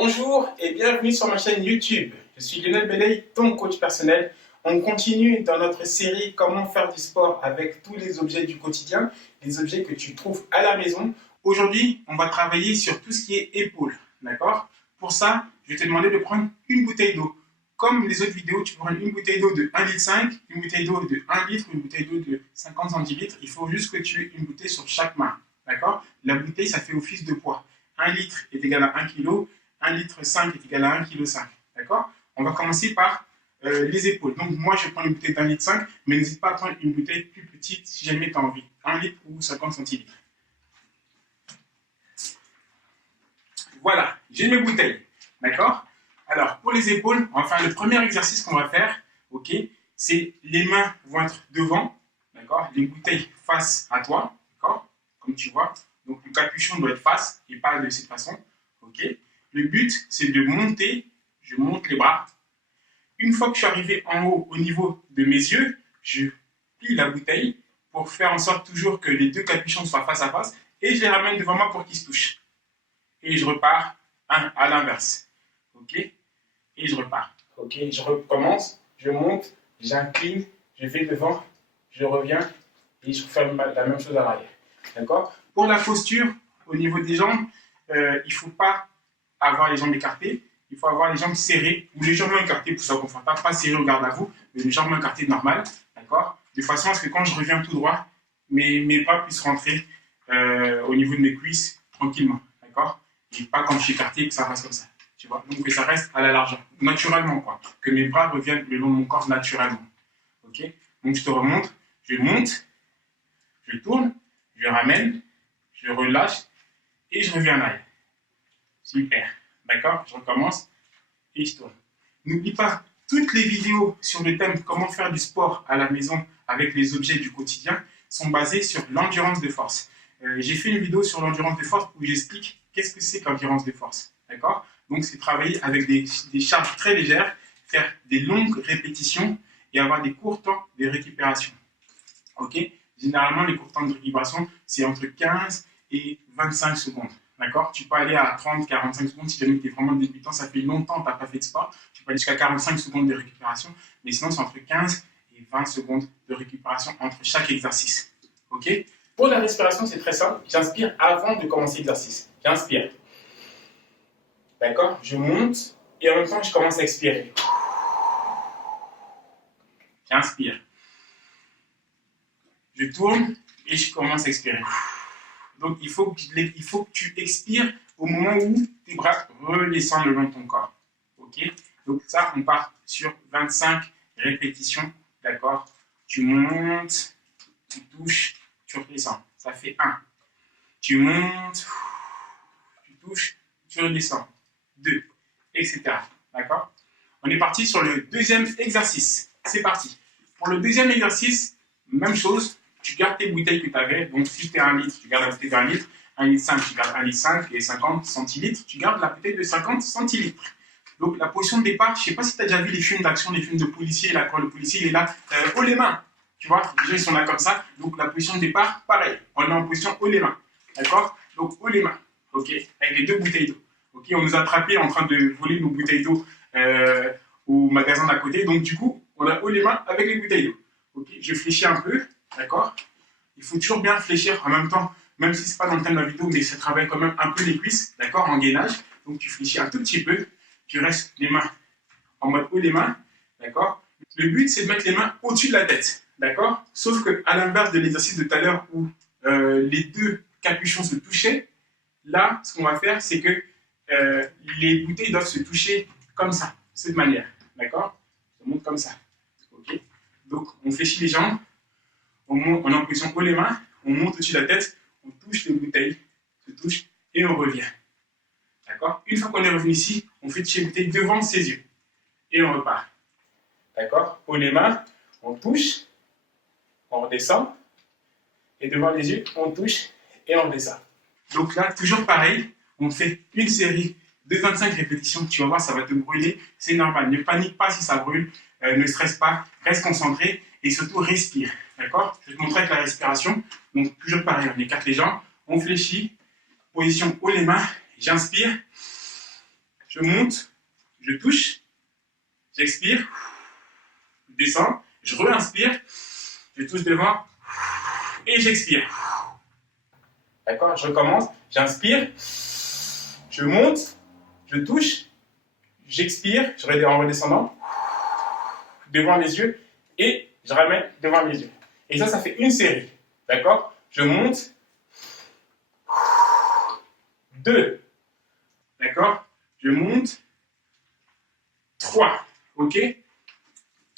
Bonjour et bienvenue sur ma chaîne YouTube. Je suis Lionel Beley, ton coach personnel. On continue dans notre série Comment faire du sport avec tous les objets du quotidien, les objets que tu trouves à la maison. Aujourd'hui, on va travailler sur tout ce qui est épaules, d'accord? Pour ça, je vais te demander de prendre une bouteille d'eau. Comme les autres vidéos, tu prends une bouteille d'eau de 1,5 litre, une bouteille d'eau de 1 litre, une bouteille d'eau de 50 centilitres. Il faut juste que tu aies une bouteille sur chaque main, d'accord? La bouteille, ça fait office de poids. 1 litre est égal à 1 kg. 1,5 litre est égal à 1,5 kg. D'accord? On va commencer par les épaules. Donc, moi, je prends une bouteille d'1,5 litre, mais n'hésite pas à prendre une bouteille plus petite si jamais tu as envie. 1 litre ou 50 centilitres. Voilà, j'ai mes bouteilles. D'accord? Alors, pour les épaules, on va faire le premier exercice qu'on va faire. Ok? C'est les mains vont être devant. D'accord? Les bouteilles face à toi. D'accord? Comme tu vois. Donc, le capuchon doit être face et pas de cette façon. Ok? Le but, c'est de monter. Je monte les bras. Une fois que je suis arrivé en haut, au niveau de mes yeux, je plie la bouteille pour faire en sorte toujours que les deux capuchons soient face à face et je les ramène devant moi pour qu'ils se touchent. Et je repars à l'inverse. Ok? Et je repars. Ok? Je recommence, je monte, j'incline, je vais devant, je reviens et je fais la même chose à l'arrière. D'accord? Pour la posture, au niveau des jambes, il ne faut pas avoir les jambes écartées, il faut avoir les jambes serrées ou légèrement écartées pour que ça soit confortable, pas serrées au garde à vous, mais légèrement écartées normal, d'accord? De façon à ce que quand je reviens tout droit, mes bras puissent rentrer au niveau de mes cuisses tranquillement, d'accord? Et pas quand je suis écarté que ça reste comme ça, tu vois? Donc que ça reste à la largeur, naturellement quoi, que mes bras reviennent le long de mon corps naturellement, ok? Donc je te remonte, je monte, je tourne, je ramène, je relâche et je reviens en arrière. Super. D'accord? Je recommence et je tourne. N'oublie pas, toutes les vidéos sur le thème comment faire du sport à la maison avec les objets du quotidien sont basées sur l'endurance de force. J'ai fait une vidéo sur l'endurance de force où j'explique qu'est-ce que c'est que l'endurance de force. D'accord? Donc, c'est travailler avec des charges très légères, faire des longues répétitions et avoir des courts temps de récupération. Ok? Généralement, les courts temps de récupération, c'est entre 15 et 25 secondes. D'accord? Tu peux aller à 30, 45 secondes si jamais tu es vraiment débutant, ça fait longtemps que tu n'as pas fait de sport. Tu peux aller jusqu'à 45 secondes de récupération, mais sinon c'est entre 15 et 20 secondes de récupération entre chaque exercice. Ok? Pour la respiration, c'est très simple. J'inspire avant de commencer l'exercice. J'inspire. D'accord? Je monte et en même temps je commence à expirer. J'inspire. Je tourne et je commence à expirer. Donc, il faut que tu expires au moment où tes bras redescendent le long de ton corps. Ok? Donc, ça, on part sur 25 répétitions. D'accord? Tu montes, tu touches, tu redescends. Ça fait 1. Tu montes, tu touches, tu redescends. 2, etc. D'accord? On est parti sur le deuxième exercice. C'est parti. Pour le deuxième exercice, même chose. Tu gardes tes bouteilles que tu avais. Donc, si tu es 1 litre, tu gardes la bouteille d'1 litre. 1,5 litre, tu gardes 1,5 litre et 50 centilitres, tu gardes la bouteille de 50 centilitres. Donc, la position de départ, je ne sais pas si tu as déjà vu les films d'action, les films de policiers, là, quand le policier il est là, haut les mains. Tu vois, les gens ils sont là comme ça. Donc, la position de départ, pareil. On est en position haut les mains. D'accord? Donc, haut les mains. OK? Avec les deux bouteilles d'eau. OK? On nous a attrapés en train de voler nos bouteilles d'eau au magasin d'à côté. Donc, du coup, on a haut les mains avec les bouteilles d'eau. OK? Je fléchis un peu. D'accord? Il faut toujours bien fléchir en même temps, même si ce n'est pas dans le thème de la vidéo, mais ça travaille quand même un peu les cuisses, d'accord, en gainage. Donc tu fléchis un tout petit peu, tu restes les mains en mode haut les mains, d'accord. Le but, c'est de mettre les mains au-dessus de la tête, d'accord. Sauf qu'à l'inverse de l'exercice de tout à l'heure où les deux capuchons se touchaient, là, ce qu'on va faire, c'est que les bouteilles doivent se toucher comme ça, de cette manière, d'accord. Je monte comme ça, ok. Donc on fléchit les jambes. On est en position haut les mains, on monte au-dessus de la tête, on touche les bouteilles, se touche et on revient. D'accord? Une fois qu'on est revenu ici, on fait toucher les bouteilles devant ses yeux et on repart. D'accord? Haut les mains, on touche, on redescend et devant les yeux, on touche et on redescend. Donc là, toujours pareil, on fait une série de 25 répétitions. Tu vas voir, ça va te brûler, c'est normal. Ne panique pas si ça brûle, ne stresse pas, reste concentré et surtout respire. D'accord? Je vais te montrer avec la respiration. Donc, toujours pareil, on écarte les jambes, on fléchit, position haut les mains, j'inspire, je je monte, je touche, j'expire, je descends, je re-inspire, je touche devant et j'expire. D'accord? Je recommence, j'inspire, je monte, je touche, j'expire, en redescendant, devant les yeux et je ramène devant les yeux. Et ça fait une série. D'accord? Je monte. 2. D'accord? Je monte. 3. OK?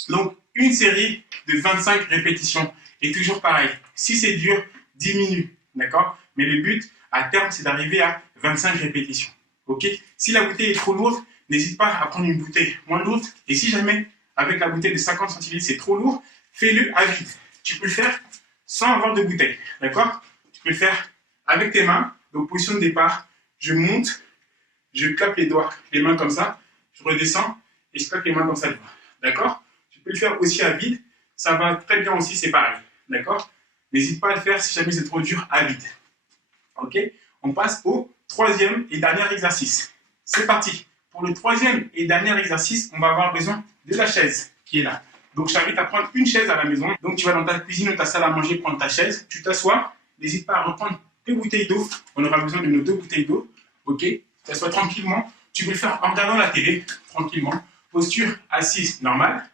Donc, une série de 25 répétitions. Et toujours pareil. Si c'est dur, diminue. D'accord? Mais le but, à terme, c'est d'arriver à 25 répétitions. OK? Si la bouteille est trop lourde, n'hésite pas à prendre une bouteille moins lourde. Et si jamais, avec la bouteille de 50 centilitres, c'est trop lourd, fais-le à vide. Tu peux le faire sans avoir de bouteille. D'accord? Tu peux le faire avec tes mains. Donc, position de départ, je monte, je claque les doigts, les mains comme ça, je redescends et je claque les mains comme ça. D'accord? Tu peux le faire aussi à vide. Ça va très bien aussi, c'est pareil. D'accord? N'hésite pas à le faire si jamais c'est trop dur à vide. OK? On passe au troisième et dernier exercice. C'est parti. Pour le troisième et dernier exercice, on va avoir besoin de la chaise qui est là. Donc, je t'invite à prendre une chaise à la maison. Donc, tu vas dans ta cuisine ou ta salle à manger prendre ta chaise. Tu t'assois. N'hésite pas à reprendre tes bouteilles d'eau. On aura besoin de nos 2 bouteilles d'eau. OK? Tu t'assois tranquillement. Tu peux le faire en regardant la télé, tranquillement. Posture assise normale.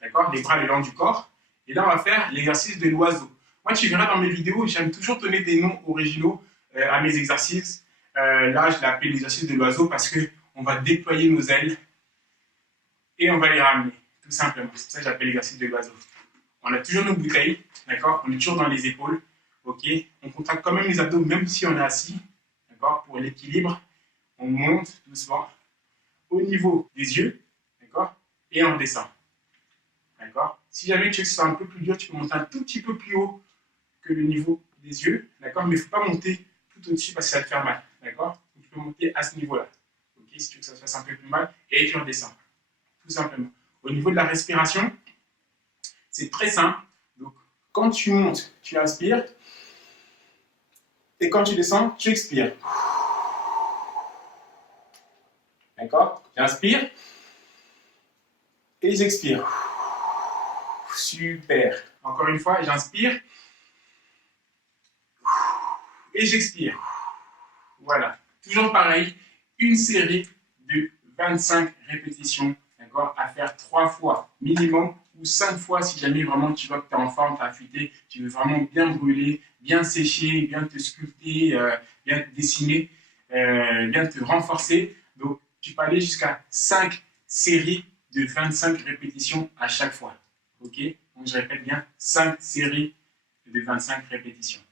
D'accord? Les bras le long du corps. Et là, on va faire l'exercice de l'oiseau. Moi, tu verras dans mes vidéos, j'aime toujours donner des noms originaux à mes exercices. Là, je l'ai appelé l'exercice de l'oiseau parce qu'on va déployer nos ailes et on va les ramener. Tout simplement. C'est ça que j'appelle l'exercice de l'oiseau. On a toujours nos bouteilles, d'accord? On est toujours dans les épaules, ok? On contracte quand même les abdos, même si on est assis, d'accord? Pour l'équilibre, on monte doucement au niveau des yeux, d'accord? Et on descend, d'accord? Si jamais tu veux que ce soit un peu plus dur, tu peux monter un tout petit peu plus haut que le niveau des yeux, d'accord? Mais il ne faut pas monter tout au-dessus parce que ça va te faire mal, d'accord? Tu peux monter à ce niveau-là, ok? Si tu veux que ça se fasse un peu plus mal, et tu redescends, tout simplement. Au niveau de la respiration, c'est très simple. Donc, quand tu montes, tu inspires. Et quand tu descends, tu expires. D'accord? J'inspire. Et j'expire. Super. Encore une fois, j'inspire. Et j'expire. Voilà. Toujours pareil. Une série de 25 répétitions. D'accord? À faire 3 fois minimum ou 5 fois si jamais vraiment tu vois que tu es en forme, tu as affûté, tu veux vraiment bien brûler, bien sécher, bien te sculpter, bien te dessiner, bien te renforcer. Donc, tu peux aller jusqu'à 5 séries de 25 répétitions à chaque fois. OK? Donc, je répète bien, 5 séries de 25 répétitions.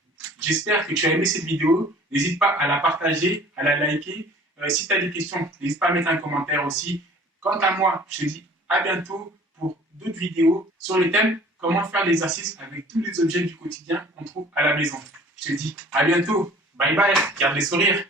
J'espère que tu as aimé cette vidéo. N'hésite pas à la partager, à la liker. Si tu as des questions, n'hésite pas à mettre un commentaire aussi. Quant à moi, je te dis à bientôt pour d'autres vidéos sur le thème comment faire l'exercice avec tous les objets du quotidien qu'on trouve à la maison. Je te dis à bientôt. Bye bye. Garde les sourires.